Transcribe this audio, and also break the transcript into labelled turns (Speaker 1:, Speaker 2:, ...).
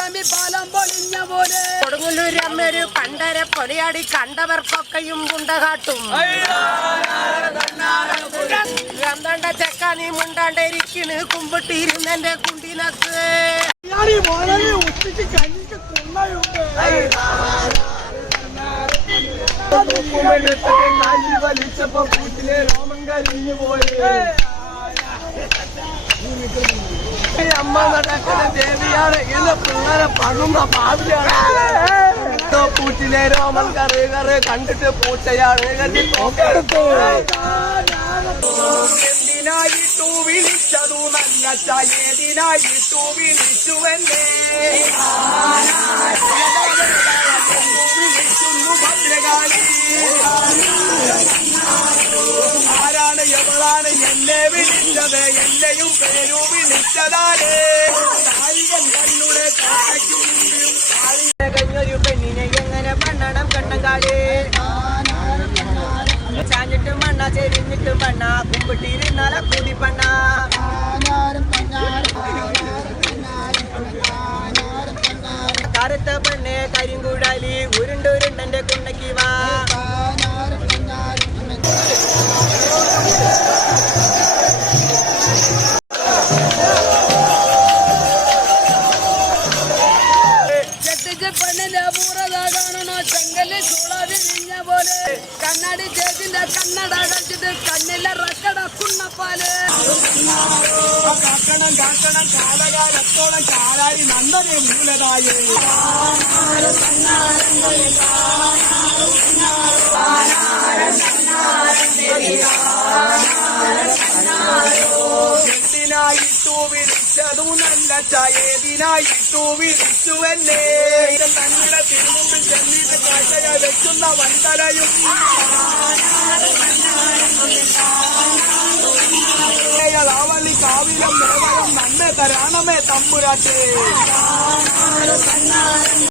Speaker 1: തമ്പി പാലം പൊളിഞ്ഞ പോലെ
Speaker 2: കൊടുങ്ങല്ലൂരമ്മയൊരു പണ്ടര പൊലയാടി കണ്ടവർക്കൊക്കെയും കുണ്ടകാട്ടും. എന്താണ്ട ചെക്ക നീ മുണ്ടാണ്ടിരിക്കണ് കുമ്പിട്ടിരുന്നെന്റെ കുണ്ടിനത്ത്
Speaker 3: വലിച്ചപ്പോ കൂട്ടിലെ രോമം കരിഞ്ഞു പോയി. അമ്മ നടക്കുന്ന ദേവിയാണ് ഇന്ന് പിള്ളേരെ പകുന്ന പാവിലാണ്. കൂട്ടിലെ രോമൻ കറി കണ്ടിട്ട് പൂച്ചയാണ് കണ്ടി നോക്കെടുത്തു. എന്തിനായിട്ടു വിളിച്ചതു നല്ല ഏതിനായിട്ടു വിളിച്ചുവെന്നേ വിളിക്കുന്നു ഭദ്രകാളി. ആരാണ് എവളാണ് എന്നെ വിളിച്ചത്? എന്നെയും പേരു വിളിച്ചതാണ്. കാലികൻ കണ്ണുടെ കാക്കയ്ക്കും
Speaker 2: കഴിഞ്ഞൊരു പെണ്ണിനെ എങ്ങനെ പണ്ണണം കണ്ണങ്കാളി. ചാഞ്ഞിട്ട് മണ്ണ ചെരിഞ്ഞിട്ട് മണ്ണ കുമ്പിട്ടിരുന്നാല കൂടി പണ്ണ. കറുത്ത പെണ്ണെ കരിങ്കൂടാലി ഉരുണ്ടുരുണ്ടെന്റെ കുണ്ണക്കി വാ.
Speaker 1: പെണ്ണിന്റെ പൂറതാകണോ ചെങ്കല് ചൂളാതിരിഞ്ഞ പോലെ കണ്ണാടി ചേച്ചിന്റെ കണ്ണട അടച്ചിട്ട് കണ്ണിലെ റക്കട കുണ്ണപ്പാല്.
Speaker 3: കാക്കണം കാക്കണം കാലകാലത്തോളം കാലാരി നന്ദനെ മൂലതായേ. എന്തിനായിട്ടു വിളിച്ചതു നല്ല ഏതിനായിട്ടു വിളിച്ചുവെന്നേ. തങ്ങളുടെ തിരുമുമ്പിൽ ചെന്നിട്ട് കാഴ്ചയ വെക്കുന്ന വന്തലയും ാവലി കാവിലും മേവലും നന്നെ തരാണമേ തമ്പുരാട്ടേ.